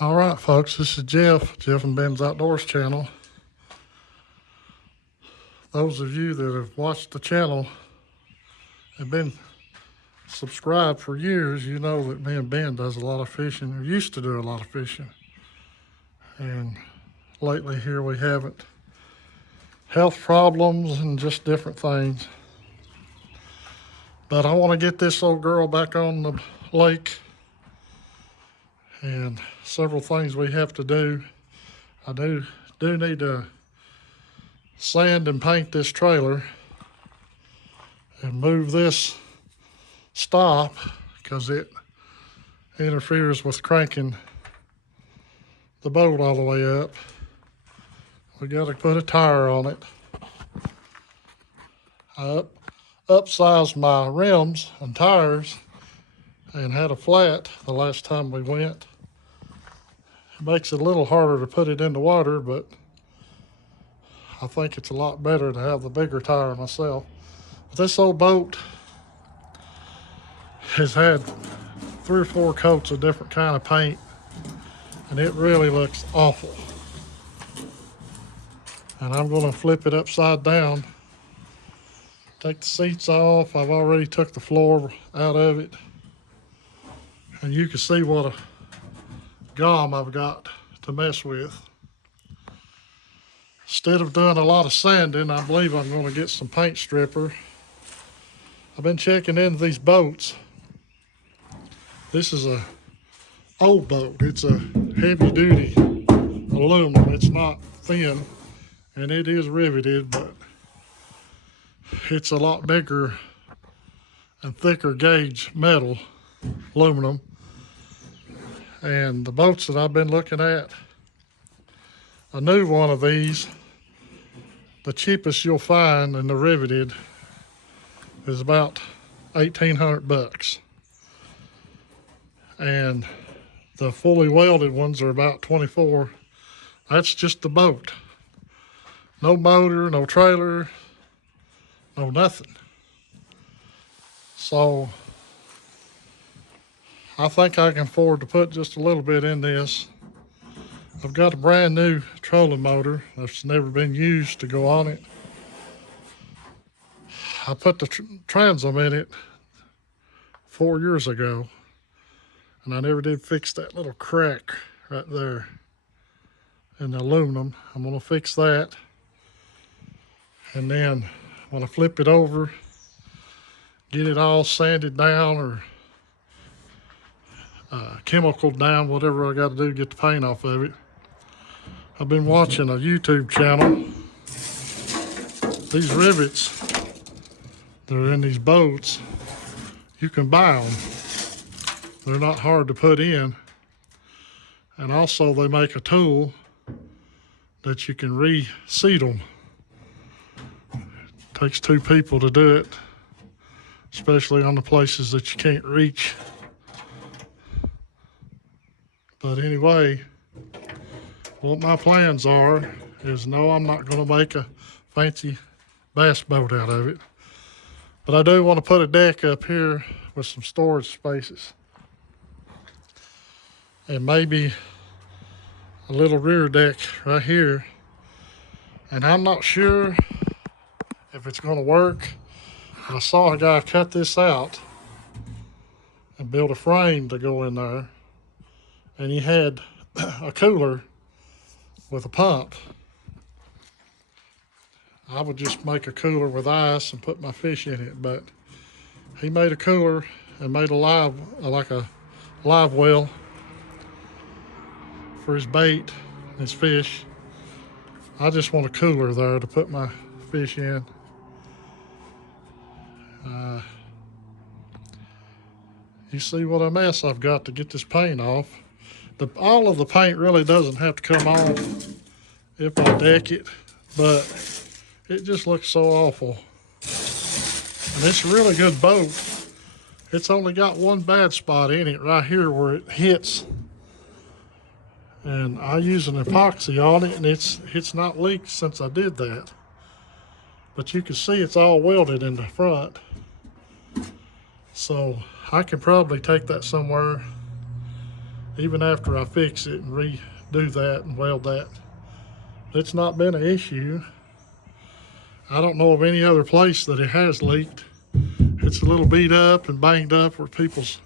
All right, folks, this is Jeff and Ben's Outdoors channel. Those of you that have watched the channel and been subscribed for years, you know that me and Ben does a lot of fishing, or used to do a lot of fishing. And lately here we haven't. Health problems and just different things. But I want to get this old girl back on the lake. And several things we have to do. I do need to sand and paint this trailer and move this stop because it interferes with cranking the boat all the way up. We got to put a tire on it. I upsized my rims and tires and had a flat the last time we went. It makes it a little harder to put it in the water, but I think it's a lot better to have the bigger tire myself. But this old boat has had 3 or 4 coats of different kind of paint, and it really looks awful. And I'm going to flip it upside down, take the seats off. I've already took the floor out of it, and you can see what a gom I've got to mess with. Instead of doing a lot of sanding, I believe I'm going to get some paint stripper. I've been checking into these boats. This is a old boat. It's a heavy duty aluminum. It's not thin, and it is riveted, but it's a lot bigger and thicker gauge metal, aluminum. And the boats that I've been looking at, a new one of these, the cheapest you'll find in the riveted is about 1,800 bucks. And the fully welded ones are about 24. That's just the boat. No motor, no trailer, no nothing. So I think I can afford to put just a little bit in this. I've got a brand new trolling motor that's never been used to go on it. I put the transom in it 4 years ago, and I never did fix that little crack right there in the aluminum. I'm gonna fix that. And then when I flip it over, get it all sanded down or chemical down, whatever I got to do to get the paint off of it. I've been watching a YouTube channel. These rivets that are in these boats, you can buy them. They're not hard to put in. And also they make a tool that you can reseat them. It takes 2 people to do it, especially on the places that you can't reach. But anyway, what my plans are is, no, I'm not going to make a fancy bass boat out of it. But I do want to put a deck up here with some storage spaces. And maybe a little rear deck right here. And I'm not sure if it's going to work. I saw a guy cut this out and build a frame to go in there. And he had a cooler with a pump. I would just make a cooler with ice and put my fish in it, but he made a cooler and made a live well for his bait and his fish. I just want a cooler there to put my fish in. You see what a mess I've got to get this paint off. All of the paint really doesn't have to come off if I deck it, but it just looks so awful. And it's a really good boat. It's only got one bad spot in it right here where it hits. And I use an epoxy on it, and it's not leaked since I did that. But you can see it's all welded in the front. So I could probably take that somewhere even after I fix it and redo that and weld that. It's not been an issue. I don't know of any other place that it has leaked. It's a little beat up and banged up where people's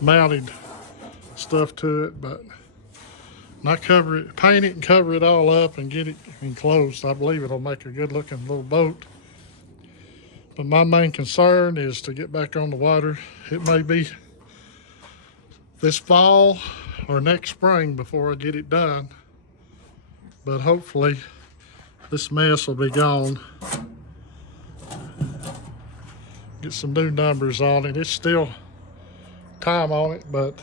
mounted stuff to it, but when I cover it, paint it and cover it all up and get it enclosed, I believe it'll make a good looking little boat. But my main concern is to get back on the water. It may be this fall or next spring before I get it done, but hopefully this mess will be gone. Get some new numbers on it. It's still time on it, but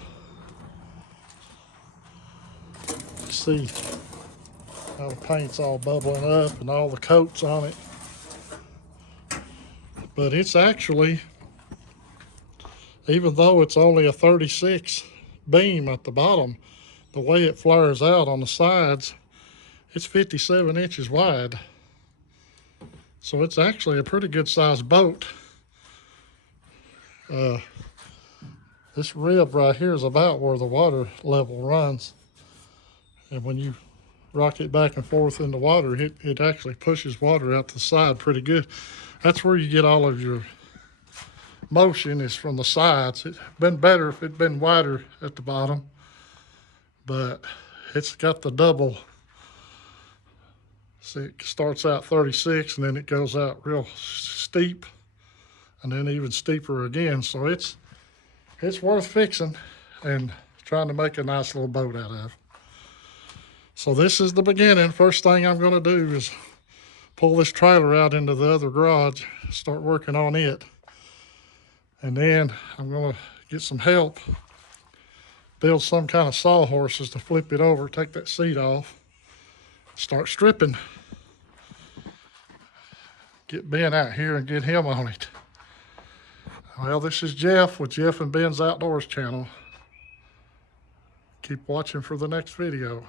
see how the paint's all bubbling up and all the coats on it. But it's actually, even though it's only a 36 beam at the bottom, the way it flares out on the sides, it's 57 inches wide. So it's actually a pretty good sized boat. This rib right here is about where the water level runs. And when you rock it back and forth in the water, it actually pushes water out the side pretty good. That's where you get all of your motion, is from the sides. It'd been better if it'd been wider at the bottom, but it's got the double. See, it starts out 36 and then it goes out real steep and then even steeper again. So it's worth fixing and trying to make a nice little boat out of. So this is the beginning. First thing I'm going to do is pull this trailer out into the other garage, start working on it. And then I'm going to get some help, build some kind of sawhorses to flip it over, take that seat off, start stripping. Get Ben out here and get him on it. Well, this is Jeff with Jeff and Ben's Outdoors channel. Keep watching for the next video.